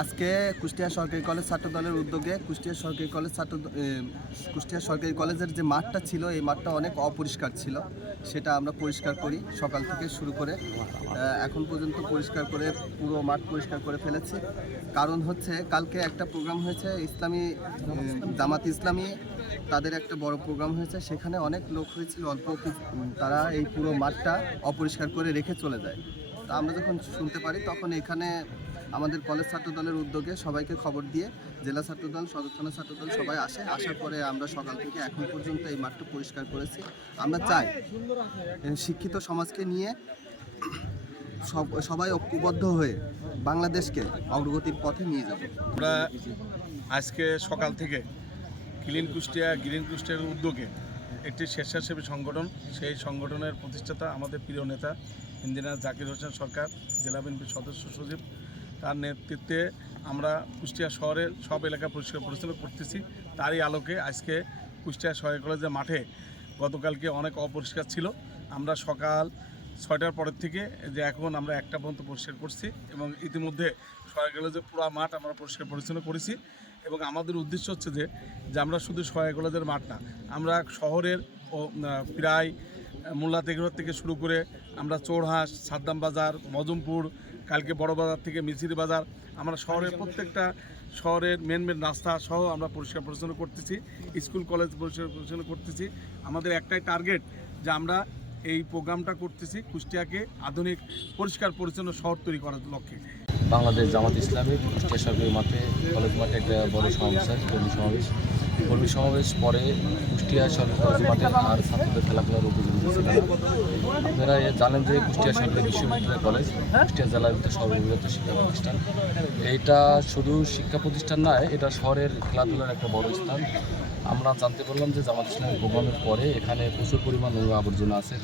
আজকে কুষ্টিয়া সরকারি কলেজ ছাত্র দলের উদ্যোগে কুষ্টিয়া সরকারি কলেজ ছাত্র কুষ্টিয়া সরকারি কলেজের যে মাঠটা ছিল, এই মাঠটা অনেক অপরিষ্কার ছিল। সেটা আমরা পরিষ্কার করি, সকাল থেকে শুরু করে এখন পর্যন্ত পরিষ্কার করে, পুরো মাঠ পরিষ্কার করে ফেলেছি। কারণ হচ্ছে, কালকে একটা প্রোগ্রাম হয়েছে, ইসলামী জামাত ইসলামী, তাদের একটা বড় প্রোগ্রাম হয়েছে। সেখানে অনেক লোক হয়েছিল, অল্প তারা এই পুরো মাঠটা অপরিষ্কার করে রেখে চলে যায়। তা আমরা যখন শুনতে পারি, তখন এখানে আমাদের কলেজ ছাত্র দলের উদ্যোগে সবাইকে খবর দিয়ে জেলা ছাত্র দল সদর থানা ছাত্র দল সবাই আসে। আসার পরে আমরা সকাল থেকে এখন পর্যন্ত এই মাঠটা পরিষ্কার করেছি। আমরা চাই শিক্ষিত সমাজকে নিয়ে সব, সবাই ঐক্যবদ্ধ হয়ে বাংলাদেশকে অগ্রগতির পথে নিয়ে যাব। আমরা আজকে সকাল থেকে ক্লিন কুষ্টিয়া, গ্রিন কুষ্টিয়ার উদ্যোগে একটি স্বেচ্ছাসেবী সংগঠন, সেই সংগঠনের প্রতিষ্ঠাতা আমাদের প্রিয় নেতা ইঞ্জিনিয়ার জাকির হোসেন সরকার, জেলা বিএনপির সদস্য সচিব তার নেতৃত্বে আমরা কুষ্টিয়া শহরের সব এলাকা পরিষ্কার পরিচ্ছন্ন করতেছি। তারই আলোকে আজকে কুষ্টিয়া সরকারি কলেজের মাঠে গতকালকে অনেক অপরিষ্কার ছিল। আমরা সকাল ছয়টার পরের থেকে যে এখন আমরা একটা পর্যন্ত পরিষ্কার করছি এবং ইতিমধ্যে সরকারি কলেজের পুরো মাঠ আমরা পরিষ্কার পরিচ্ছন্ন করেছি এবং আমাদের উদ্দেশ্য হচ্ছে যে যে আমরা শুধু সরকারি কলেজের মাঠ না, আমরা শহরের ও প্রায় মোল্লা তেঘর থেকে শুরু করে আমরা চোরহাঁস, সাদ্দাম বাজার, মজমপুর কালকে বড় বাজার থেকে মিছিরি বাজার। আমরা শহরের প্রত্যেকটা শহরের মেন মেন রাস্তা সহ আমরা পরিষ্কার পরিচ্ছন্ন করতেছি, স্কুল, কলেজ পরিষ্কার পরিচ্ছন্ন করতেছি। আমাদের একটাই টার্গেট যে আমরা এই প্রোগ্রামটা করতেছি কুষ্টিয়াকে আধুনিক, পরিষ্কার, পরিচ্ছন্ন শহর তৈরি করার লক্ষ্যে। বাংলাদেশ জামাত ইসলামী, কুষ্টিয়া সরকারি মাঠে, কলেজ মাঠে একটা বড় সমাবেশ হয় কর্মী সমাবেশ। কর্মী সমাবেশ পরে কুষ্টিয়া সরকারি মাঠে আর ছাত্রদের খেলা খেলার উপযোগী ছিল আপনারা জানেন যে কুষ্টিয়া সরকারি বিশ্ববিদ্যালয় কলেজ, কুষ্টিয়া জেলার ভিতরে সর্ববৃহৎ শিক্ষা প্রতিষ্ঠান। এইটা শুধু শিক্ষা প্রতিষ্ঠান নয়, এটা শহরের খেলাধুলার একটা বড় স্থান। আমরা জানতে পারলাম যে জামাত ইসলামী প্রোগ্রামের পরে এখানে প্রচুর পরিমাণ নোংরা আবর্জনা আছে।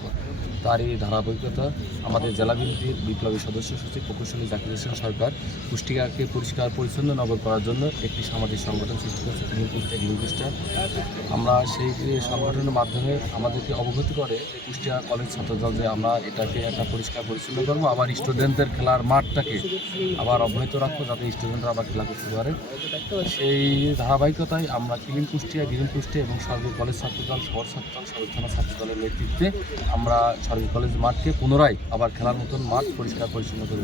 তারই ধারাবাহিকতা আমাদের জেলা বিএনপির বিপ্লবী সদস্য সচিব প্রকৌশলী জাকির হোসেন সরকার। কুষ্টিয়াকে পরিষ্কার পরিচ্ছন্ন নগর করার জন্য একটি সামাজিক সংগঠন সৃষ্টি করেছে। গ্রিন কুষ্টিয়া আমরা সেই সংগঠনের মাধ্যমে আমাদেরকে অবগত করে কুষ্টিয়া কলেজ ছাত্রদল যে আমরা এটাকে একটা পরিষ্কার পরিচ্ছন্ন করব। আবার স্টুডেন্টদের খেলার মাঠটাকে আবার অব্যাহত রাখব যাতে স্টুডেন্টরা আবার খেলা করতে পারে। সেই ধারাবাহিকতায় আমরা ক্লিন কুষ্টিয়া গ্রিন কুষ্টিয়া এবং সরকারি কলেজ ছাত্রদল, শহর ছাত্রদল সদর থানা ছাত্রদলের নেতৃত্বে আমরা সরকারি কলেজ মাঠকে পুনরায় আবার খেলার মতন মাঠ পরিষ্কার পরিচ্ছন্ন করে